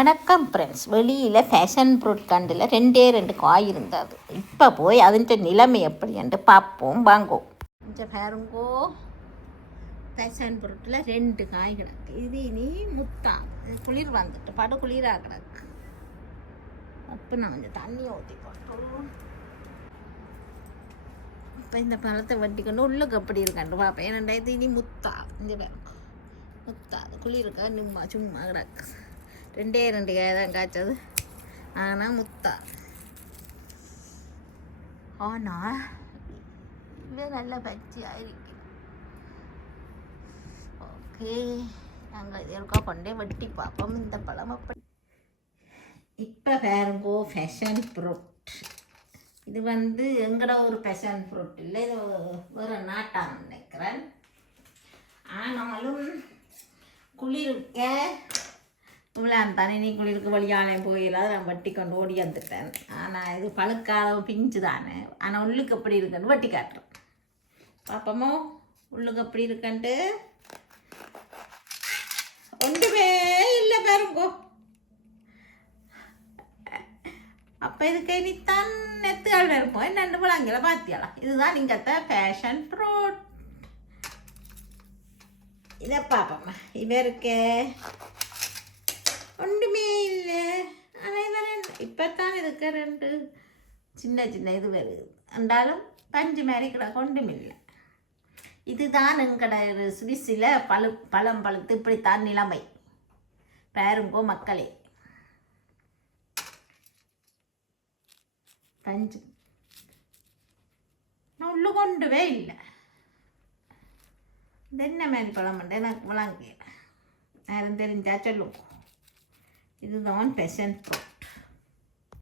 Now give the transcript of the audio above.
வணக்கம் ஃப்ரெண்ட்ஸ். வெளியில் fashion fruit கண்டில் ரெண்டு காய் இருந்தது. இப்போ போய் அதுன்ற நிலைமை எப்படி என்று பார்ப்போம் வாங்கோ. கொஞ்சம் பாருங்கோ, ஃபேஷன் ஃப்ரூட்டில் 2 காய் கிடக்கு. இது இனி முத்தா குளிர் வந்துட்டு படு குளிராக கிடக்கு. அப்போ நான் கொஞ்சம் தண்ணி ஊற்றி போட்டோம். இப்போ இந்த பழத்தை வட்டிக்கொண்டு உள்ளுக்கு எப்படி இருக்காண்டு பார்ப்பேன். ஏன்னா இது இனி முத்தா இந்த முத்தா குளிருக்கா நிம்மா சும்மா கிடக்கு. 2 காய் தான் காய்ச்சது. ஆனால் முத்தா ஆனால் இது நல்ல பச்சையாக இருக்கு. ஓகே, நாங்கள் இது இருக்கா கொண்டே வெட்டி பார்ப்போம் இந்த பழம் அப்படி. இப்போ பாருங்கோ, ஃபேஷன் ஃப்ரூட். இது எங்கட ஒரு ஃபேஷன் ஃப்ரூட் இல்லை, இது வேறு நாட்டான்னு நினைக்கிறேன். ஆனாலும் குளிர்க்க இவ்வளோ தானே, நீ குளிருக்கு வழியாலையும் போயிடாது. நான் வட்டி கொண்டு ஓடி வந்துட்டேன். ஆனால் இது பழுக்காத பிஞ்சு தானே. ஆனால் உள்ளுக்கு எப்படி இருக்குன்னு வட்டி காட்டுறேன். பாப்பமோ உள்ளுக்கு எப்படி இருக்குன்ட்டு. ஒன்றுமே இல்லை பாருங்கோ. அப்போ இதுக்கு இனித்தான் நெத்துகள் இருப்போம். என்னென்று விளங்கல பார்த்தியாளா? இதுதான் நீங்கள் ஃபேஷன் ஃப்ரூட். இதை பார்ப்போம்மா. இவருக்கு ஒன்றுமே இல்லை. ஆனால் இதெல்லாம் இப்போத்தான் இதுக்கு 2 சின்ன இது வருது. இருந்தாலும் பஞ்சு மாதிரி கிடக்கு, ஒன்றும் இல்லை. இதுதான் எங்கட சுவிஸில் பழம் பழுத்து இப்படித்தான் நிலைமை. பாருங்கோ மக்களே, பஞ்சு நான் உள்ள கொண்டுவே இல்லை. இது என்ன மாதிரி பழம் பண்ண எனக்கு விளங்க. யாரும் தெரிஞ்சா சொல்லுவோம். இதுதான் ஃபேஷன் ஃப்ரூட்.